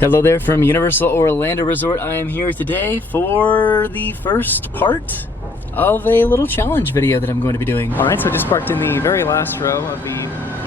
Hello there from Universal Orlando Resort. I am here today for the first part of a little challenge video that I'm going to be doing. Alright, so I just parked in the very last row of the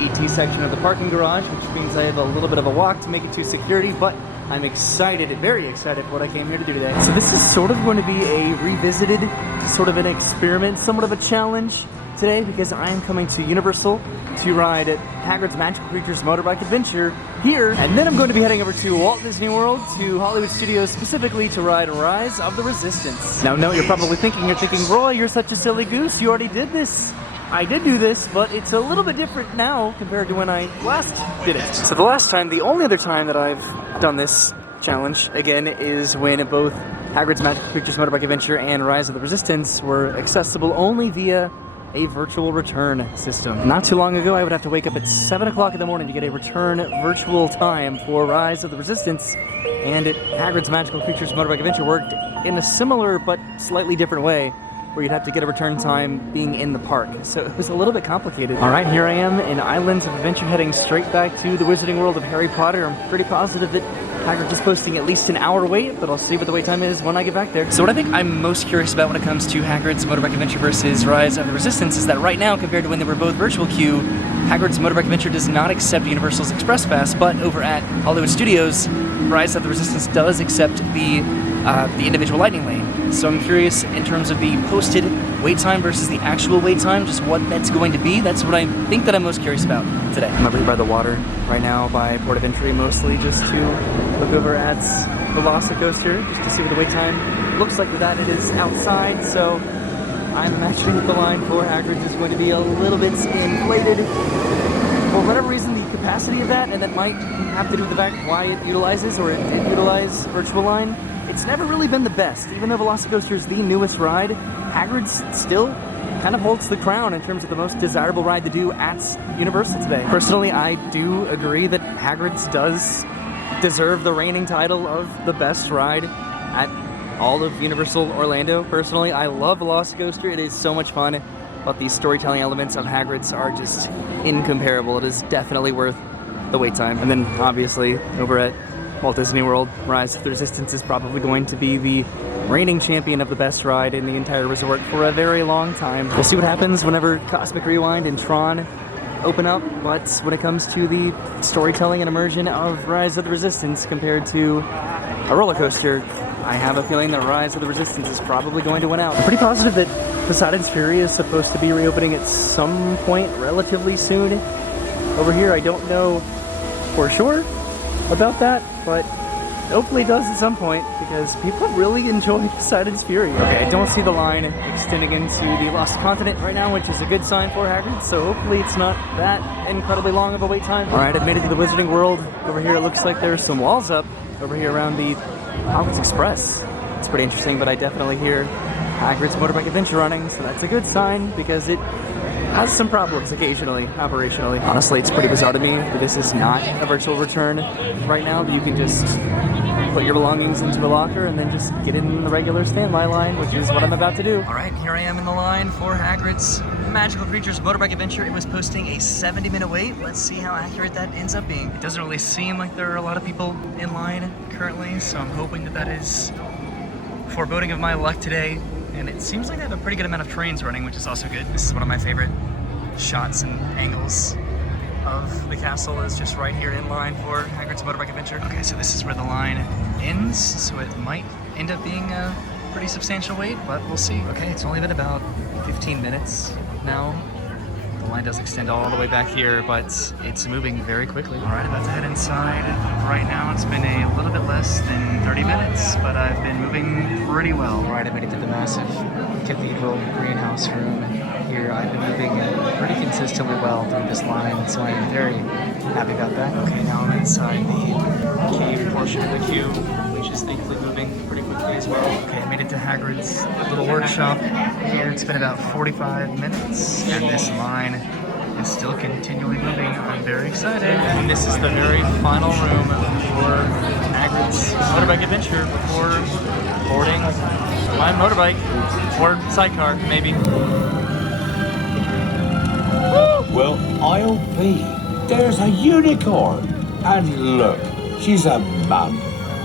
ET section of the parking garage, which means I have a little bit of a walk to make it to security, but I'm excited, very excited for what I came here to do today. So this is sort of going to be a revisited, sort of an experiment, somewhat of a challenge today, because I am coming to Universal to ride at Hagrid's Magical Creatures Motorbike Adventure here, and then I'm going to be heading over to Walt Disney World, to Hollywood Studios specifically, to ride Rise of the Resistance. Now, no, you're probably thinking, Roy, you're such a silly goose, you already did this. I did do this, but it's a little bit different now compared to when I last did it. So the last time, the only other time that I've done this challenge, again, is when both Hagrid's Magical Creatures Motorbike Adventure and Rise of the Resistance were accessible only via a virtual return system. Not too long ago, I would have to wake up at 7 o'clock in the morning to get a return virtual time for Rise of the Resistance, and Hagrid's Magical Creatures Motorbike Adventure worked in a similar but slightly different way, where you'd have to get a return time being in the park. So it was a little bit complicated. Alright, here I am in Islands of Adventure, heading straight back to the Wizarding World of Harry Potter. I'm pretty positive that Hagrid is posting at least an hour wait, but I'll see what the wait time is when I get back there. So what I think I'm most curious about when it comes to Hagrid's Motorbike Adventure versus Rise of the Resistance is that right now, compared to when they were both virtual queue, Hagrid's Motorbike Adventure does not accept Universal's Express Pass, but over at Hollywood Studios, Rise of the Resistance does accept the individual lightning lane. So I'm curious in terms of the posted wait time versus the actual wait time, just what that's going to be. That's what I think that I'm most curious about today. I'm over here by the water right now, by Port of Entry mostly, just to look over at Velocicoaster, just to see what the wait time looks like with that. It is outside, so I'm imagining that the line for Hagrid is going to be a little bit inflated. For whatever reason, the capacity of that, and that might have to do with the fact why it utilizes, or it did utilize virtual line, it's never really been the best. Even though Velocicoaster is the newest ride, Hagrid's still kind of holds the crown in terms of the most desirable ride to do at Universal today. Personally, I do agree that Hagrid's does deserve the reigning title of the best ride at all of Universal Orlando. Personally, I love Velocicoaster. It is so much fun, but the storytelling elements of Hagrid's are just incomparable. It is definitely worth the wait time. And then, obviously, over at Walt Disney World, Rise of the Resistance is probably going to be the reigning champion of the best ride in the entire resort for a very long time. We'll see what happens whenever Cosmic Rewind and Tron open up, but when it comes to the storytelling and immersion of Rise of the Resistance compared to a roller coaster, I have a feeling that Rise of the Resistance is probably going to win out. I'm pretty positive that Poseidon's Fury is supposed to be reopening at some point relatively soon. Over here, I don't know for sure about that, but hopefully it does at some point, because people really enjoy Poseidon's Fury. Okay, I don't see the line extending into the Lost Continent right now, which is a good sign for Hagrid, so hopefully it's not that incredibly long of a wait time. Alright, I've made it to the Wizarding World. Over here it looks like there's some walls up over here around the Hogwarts Express. It's pretty interesting, but I definitely hear Hagrid's Motorbike Adventure running, so that's a good sign, because it has some problems occasionally, operationally. Honestly, it's pretty bizarre to me that this is not a virtual return right now, that you can just put your belongings into a locker and then just get in the regular standby line, which is what I'm about to do. Alright, here I am in the line for Hagrid's Magical Creatures Motorbike Adventure. It was posting a 70-minute wait. Let's see how accurate that ends up being. It doesn't really seem like there are a lot of people in line currently, so I'm hoping that that is foreboding of my luck today. And it seems like they have a pretty good amount of trains running, which is also good. This is one of my favorite shots and angles of the castle, is just right here in line for Hagrid's Motorbike Adventure. Okay, so this is where the line ends, so it might end up being a pretty substantial wait, but we'll see. Okay, it's only been about 15 minutes now. The line does extend all the way back here, but it's moving very quickly. All right, about to head inside. Right now, it's been a little bit less than 30 minutes, but I've been moving pretty well. All right, I made it to the massive cathedral greenhouse room here. I've been moving pretty consistently well through this line, so I am very happy about that. Okay, now I'm inside the cave portion of the queue, which is thankfully moving pretty quickly as well. Okay, I made it to Hagrid's little workshop here. It's been about 45 minutes, and this line is still continually moving. I'm very excited. And this is the very final room for Hagrid's Motorbike Adventure before boarding my motorbike, or sidecar, maybe. Well, I'll be. There's a unicorn. And look, She's a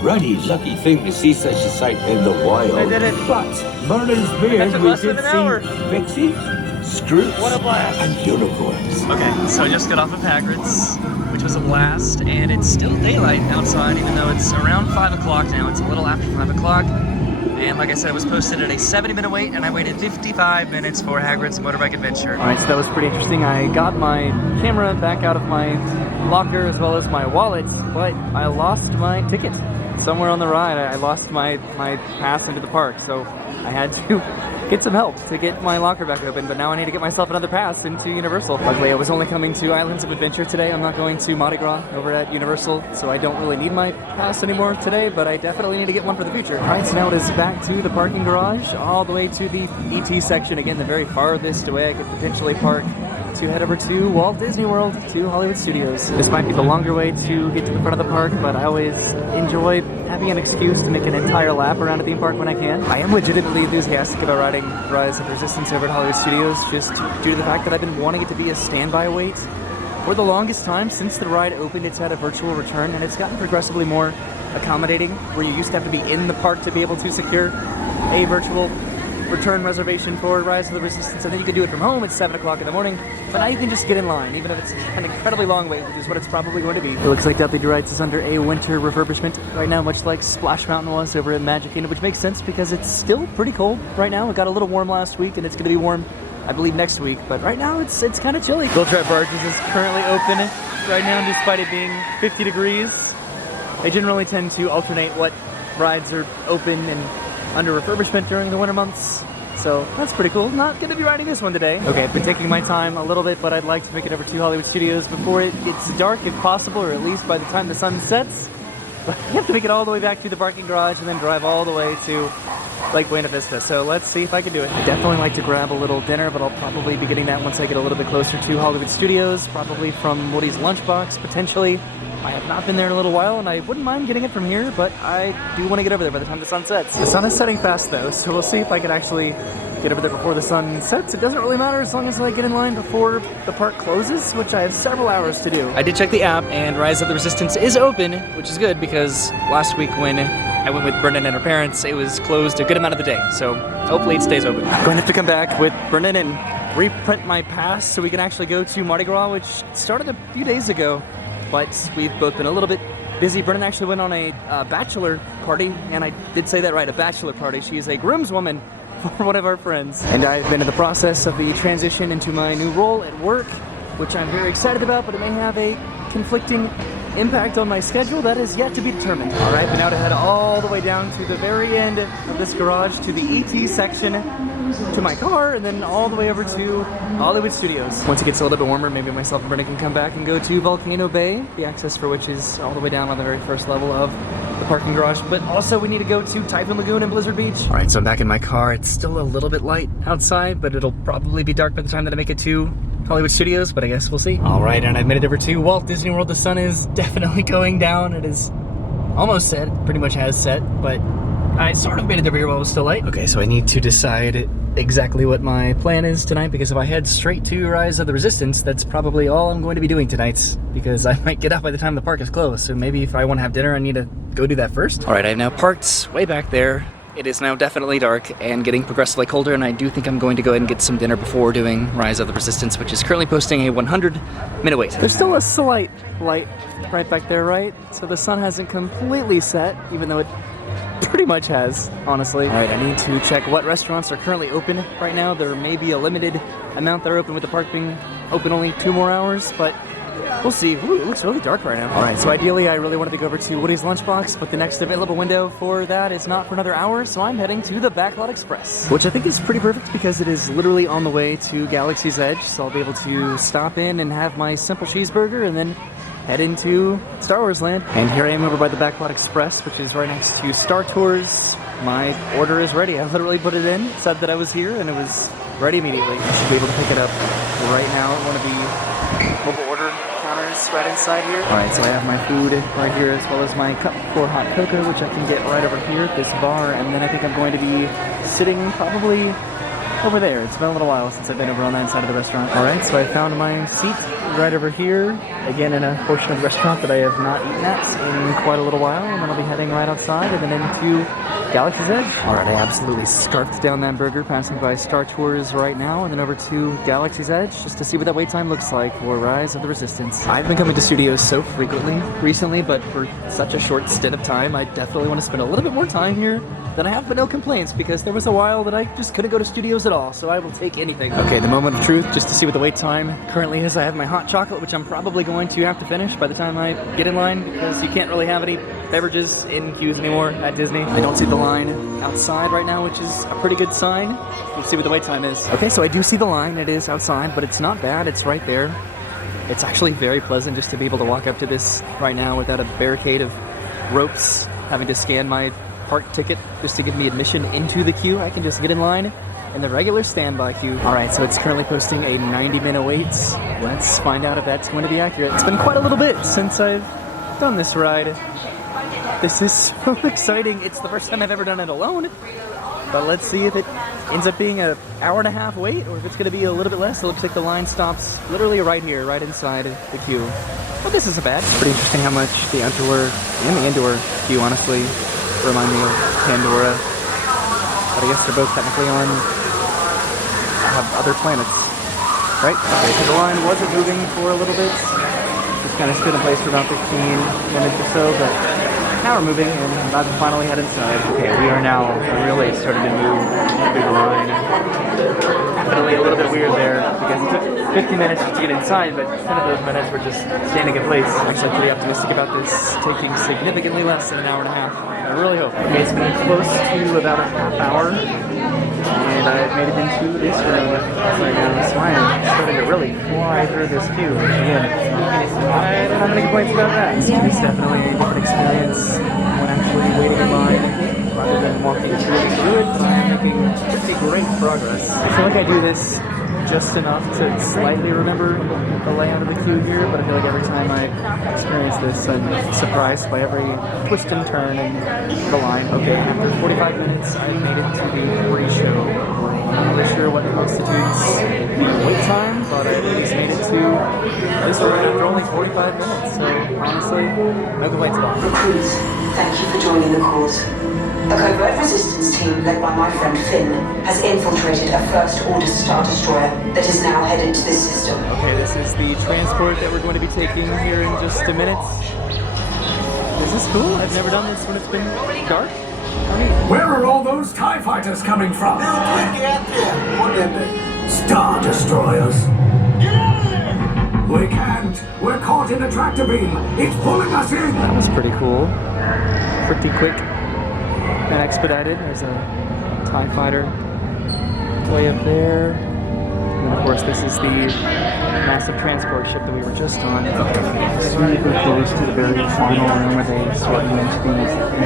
ruddy lucky thing to see such a sight in the wild. I did it. But Merlin's beard, took we less than did an hour. see pixies, scroots, What a blast. and unicorns. Okay, so I just got off of Hagrid's, which was a blast, and it's still daylight outside, even though it's around 5 o'clock now. It's a little after 5 o'clock. And like I said, it was posted at a 70-minute wait, and I waited 55 minutes for Hagrid's Motorbike Adventure. Alright, so that was pretty interesting. I got my camera back out of my locker as well as my wallet, but I lost my ticket. Somewhere on the ride, I lost my pass into the park, so I had to get some help to get my locker back open, but now I need to get myself another pass into Universal. Luckily, I was only coming to Islands of Adventure today. I'm not going to Mardi Gras over at Universal, so I don't really need my pass anymore today, but I definitely need to get one for the future. All right, so now it is back to the parking garage, all the way to the ET section. Again, the very farthest away I could potentially park to head over to Walt Disney World, to Hollywood Studios. This might be the longer way to get to the front of the park, but I always enjoy having an excuse to make an entire lap around the theme park when I can. I am legitimately enthusiastic about riding Rise of Resistance over at Hollywood Studios, just due to the fact that I've been wanting it to be a standby wait for the longest time. Since the ride opened, it's had a virtual return, and it's gotten progressively more accommodating, where you used to have to be in the park to be able to secure a virtual return reservation for Rise of the Resistance, and then you can do it from home at 7 o'clock in the morning, but now you can just get in line, even if it's an incredibly long wait, which is what it's probably going to be. It looks like Dudley Rides is under a winter refurbishment right now, much like Splash Mountain was over at Magic Kingdom, which makes sense because it's still pretty cold right now. It got a little warm last week, and it's going to be warm, I believe, next week, but right now it's kind of chilly. Bill Trap Barges is currently open right now, despite it being 50 degrees. They generally tend to alternate what rides are open and under refurbishment during the winter months, so that's pretty cool. Not going to be riding this one today. Okay, I've been taking my time a little bit, but I'd like to make it over to Hollywood Studios before it gets dark, if possible, or at least by the time the sun sets. But I have to make it all the way back to the parking garage and then drive all the way to Lake Buena Vista, so let's see if I can do it. I'd definitely like to grab a little dinner, but I'll probably be getting that once I get a little bit closer to Hollywood Studios, probably from Woody's Lunchbox, potentially. I have not been there in a little while, and I wouldn't mind getting it from here, but I do want to get over there by the time the sun sets. The sun is setting fast, though, so we'll see if I can actually get over there before the sun sets. It doesn't really matter as long as I get in line before the park closes, which I have several hours to do. I did check the app, and Rise of the Resistance is open, which is good, because last week when I went with Brennan and her parents, it was closed a good amount of the day, so hopefully it stays open. I'm going to have to come back with Brennan and reprint my pass so we can actually go to Mardi Gras, which started a few days ago. But we've both been a little bit busy. Brennan actually went on a bachelor party, and I did say that right, a bachelor party. She is a groomswoman for one of our friends. And I've been in the process of the transition into my new role at work, which I'm very excited about, but it may have a conflicting impact on my schedule. That is yet to be determined. All right, but now to head all the way down to the very end of this garage to the ET section, to my car, and then all the way over to Hollywood Studios. Once it gets a little bit warmer, maybe myself and Brennan can come back and go to Volcano Bay, the access for which is all the way down on the very first level of the parking garage. But also we need to go to Typhoon Lagoon and Blizzard Beach. All right, so I'm back in my car. It's still a little bit light outside, but it'll probably be dark by the time that I make it to Hollywood Studios, but I guess we'll see. All right, and I've made it over to Walt Disney World. The sun is definitely going down. It is almost set, pretty much has set, but I sort of made it over here while it was still light. Okay, so I need to decide exactly what my plan is tonight, because if I head straight to Rise of the Resistance, that's probably all I'm going to be doing tonight, because I might get out by the time the park is closed. So maybe if I want to have dinner, I need to go do that first. All right, I've now parked way back there. It is now definitely dark and getting progressively colder, and I do think I'm going to go ahead and get some dinner before doing Rise of the Resistance, which is currently posting a 100-minute wait. There's still a slight light right back there, right? So the sun hasn't completely set, even though it pretty much has, honestly. All right, I need to check what restaurants are currently open right now. There may be a limited amount that are open, with the park being open only 2 more hours, but we'll see. Ooh, it looks really dark right now. All right, so ideally I really wanted to go over to Woody's Lunchbox, but the next available window for that is not for another hour, so I'm heading to the Backlot Express, which I think is pretty perfect because it is literally on the way to Galaxy's Edge, so I'll be able to stop in and have my simple cheeseburger and then head into Star Wars Land. And here I am over by the Backlot Express, which is right next to Star Tours. My order is ready. I literally put it in, said that I was here, and it was ready immediately. I should be able to pick it up right now at one of the mobile order counters right inside here. All right, so I have my food right here, as well as my cup for hot cocoa, which I can get right over here at this bar. And then I think I'm going to be sitting probably over there. It's been a little while since I've been over on that side of the restaurant. Alright, so I found my seat right over here. Again, in a portion of the restaurant that I have not eaten at in quite a little while. And then I'll be heading right outside and then into Galaxy's Edge. Alright, I absolutely scarfed down that burger, passing by Star Tours right now, and then over to Galaxy's Edge, just to see what that wait time looks like for Rise of the Resistance. I've been coming to studios so frequently recently, but for such a short stint of time, I definitely want to spend a little bit more time here than I have, but no complaints, because there was a while that I just couldn't go to studios at all, so I will take anything. Okay, the moment of truth, just to see what the wait time currently is. I have my hot chocolate, which I'm probably going to have to finish by the time I get in line, because you can't really have any beverages in queues anymore at Disney. I don't see the line outside right now, which is a pretty good sign. Let's see what the wait time is. Okay, so I do see the line. It is outside, but it's not bad. It's right there. It's actually very pleasant just to be able to walk up to this right now without a barricade of ropes, having to scan my park ticket just to give me admission into the queue. I can just get in line in the regular standby queue. Alright, so it's currently posting a 90-minute wait. Let's find out if that's going to be accurate. It's been quite a little bit since I've done this ride. This is so exciting. It's the first time I've ever done it alone. But let's see if it ends up being an hour-and-a-half wait, or if it's going to be a little bit less. It looks like the line stops literally right here, right inside the queue. But this isn't bad. It's pretty interesting how much the outdoor and the indoor queue, honestly, remind me of Pandora. But I guess they're both technically on other planets, right? Okay, so the line wasn't moving for a little bit. Just kind of stood in place for about 15 minutes or so, but now we're moving and I'm about to finally head inside. Okay, we are now really starting to move through the line. Definitely a little bit weird there because it took 15 minutes just to get inside, but 10 of those minutes were just standing in place. Actually, I'm pretty optimistic about this taking significantly less than an hour and a half. I really hope. Okay, it's been close to about a half hour, and I've made it into this room right now, so I am starting to really fly through this queue. Again, I don't have any complaints about that. It's definitely a different experience when actually waiting in line rather than walking through it. I'm making pretty great progress. I feel like I do this just enough to slightly remember the layout of the queue here, but I feel like every time I experience this, I'm surprised by every twist and turn in the line. Okay, after 45 minutes, I've made it to the pre-show. I'm not really sure what constitutes wait time, but I at least made it to this one after only 45 minutes, so honestly, no complaints at all. Please, thank you for joining the cause. A covert resistance team led by my friend Finn has infiltrated a First Order Star Destroyer that is now headed to this system. Okay, this is the transport that we're going to be taking here in just a minute. This is cool. I've never done this when it's been dark. Where are all those TIE fighters coming from? Star Destroyers. We can't. We're caught in a tractor beam. It's pulling us in. That was pretty cool. Pretty quick and expedited. There's a TIE fighter way up there. And of course, this is the massive transport ship that we were just on. Super close to the very final room where they sort you into the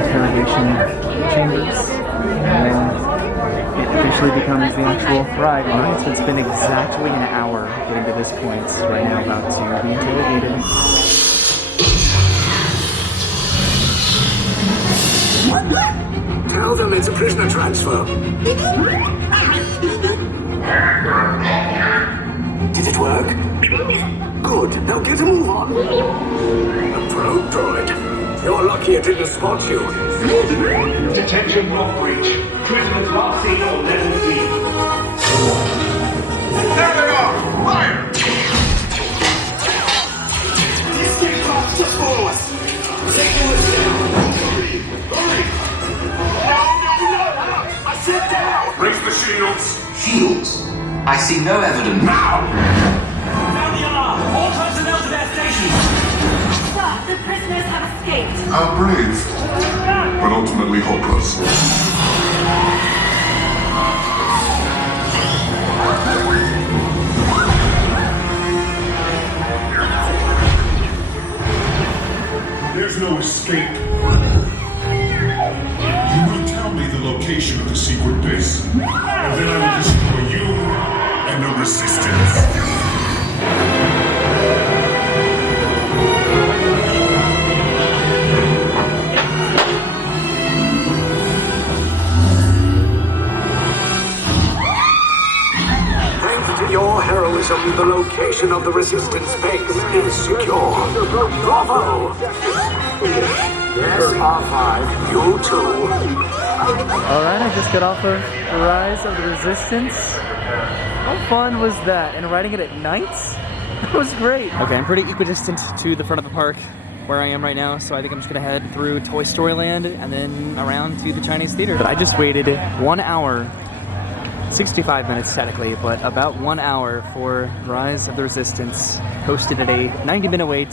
interrogation chambers. And then it officially becomes the actual ride. Alright, so it's been exactly an hour getting to this point. Right now, about to be interrogated. Tell them it's a prisoner transfer. Did it work? Good. Now get a move on. A probe droid. You're lucky it didn't spot you. Detection block breach. Prisoners last seen on level B. There they are! Fire! Escape pod, just follow us. Signal is down. Hurry! No! I said down! Raise the shields. Shields? I see no evidence. Now! Sound the alarm! All personnel to their stations! Sir, the prisoners have escaped. How brave, but ultimately hopeless. There's no escape. You will tell me the location of the secret base, and then I will destroy you and the Resistance. Awesome. The location of the resistance base is secure. Bravo! Yes, R5. You too. Alright, I just got off of Rise of the Resistance. How fun was that? And riding it at night? That was great. Okay, I'm pretty equidistant to the front of the park where I am right now, so I think I'm just gonna head through Toy Story Land and then around to the Chinese Theater. But I just waited 1 hour, 65 minutes technically, but about 1 hour for Rise of the Resistance, posted at a 90-minute wait.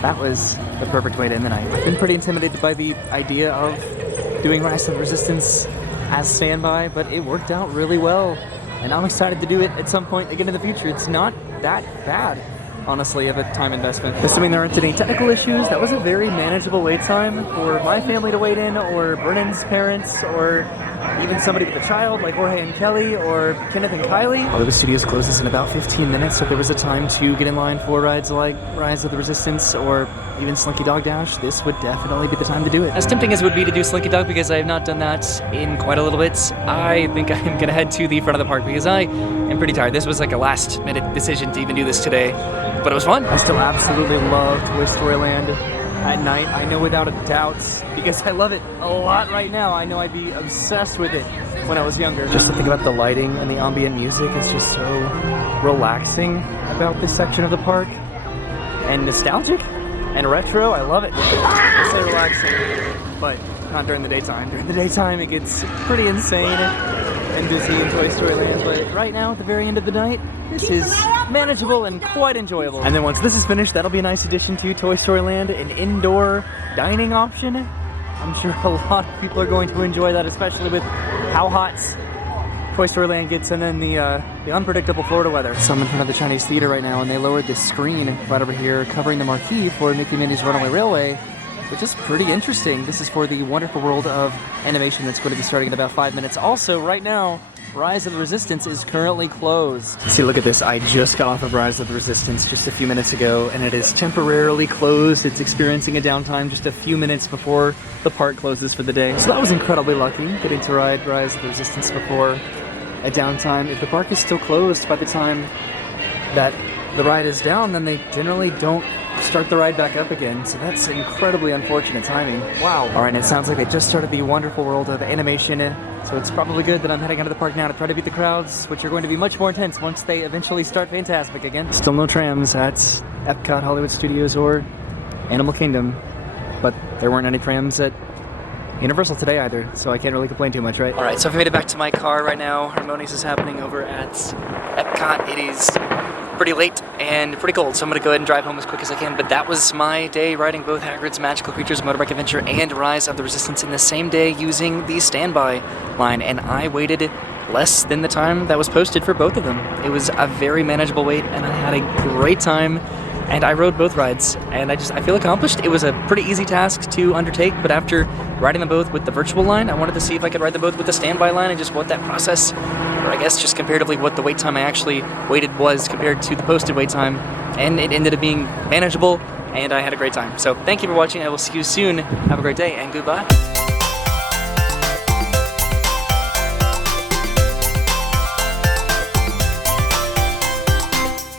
That was the perfect way to end the night. I've been pretty intimidated by the idea of doing Rise of the Resistance as standby, but it worked out really well. And I'm excited to do it at some point again in the future. It's not that bad, honestly, of a time investment. Assuming there aren't any technical issues, that was a very manageable wait time for my family to wait in, or Brennan's parents, or even somebody with a child like Jorge and Kelly, or Kenneth and Kylie. Although the studios closes in about 15 minutes, so if there was a time to get in line for rides like Rise of the Resistance or even Slinky Dog Dash, this would definitely be the time to do it. As tempting as it would be to do Slinky Dog, because I have not done that in quite a little bit, I think I'm gonna head to the front of the park because I am pretty tired. This was like a last minute decision to even do this today, but it was fun. I still absolutely love Toy Story Land at night. I know without a doubt, because I love it a lot right now. I know I'd be obsessed with it when I was younger. Just something about the lighting and the ambient music is just so relaxing about this section of the park, and nostalgic and retro. I love it. I say relaxing, but not during the daytime. During the daytime it gets pretty insane and busy in Toy Story Land, but right now at the very end of the night, this is manageable and quite enjoyable. And then once this is finished, that'll be a nice addition to Toy Story Land, an indoor dining option. I'm sure a lot of people are going to enjoy that, especially with how hot Toy Story Land gets, and then the unpredictable Florida weather. So I'm in front of the Chinese Theater right now, and they lowered this screen right over here covering the marquee for Mickey and Minnie's Runaway Railway, which is pretty interesting. This is for the wonderful world of animation that's going to be starting in about 5 minutes. Also, right now, Rise of the Resistance is currently closed. See, look at this. I just got off of Rise of the Resistance just a few minutes ago, and it is temporarily closed. It's experiencing a downtime just a few minutes before the park closes for the day. So that was incredibly lucky, getting to ride Rise of the Resistance before a downtime. If the park is still closed by the time that the ride is down, then they generally don't start the ride back up again, so that's incredibly unfortunate timing. Wow. Alright, it sounds like they just started the wonderful world of animation, so it's probably good that I'm heading out of the park now to try to beat the crowds, which are going to be much more intense once they eventually start Fantasmic again. Still no trams at Epcot, Hollywood Studios, or Animal Kingdom, but there weren't any trams at Universal today either, so I can't really complain too much, right? Alright, so I've made it back to my car right now. Harmonious is happening over at Epcot. It is pretty late and pretty cold, so I'm gonna go ahead and drive home as quick as I can. But that was my day riding both Hagrid's Magical Creatures Motorbike Adventure and Rise of the Resistance in the same day using the standby line, and I waited less than the time that was posted for both of them. It was a very manageable wait, and I had a great time, and I rode both rides, and I feel accomplished. It was a pretty easy task to undertake, but after riding them both with the virtual line, I wanted to see if I could ride them both with the standby line and just what that process, or I guess just comparatively what the wait time I actually waited was compared to the posted wait time, and it ended up being manageable, and I had a great time. So thank you for watching. I will see you soon. Have a great day, and goodbye.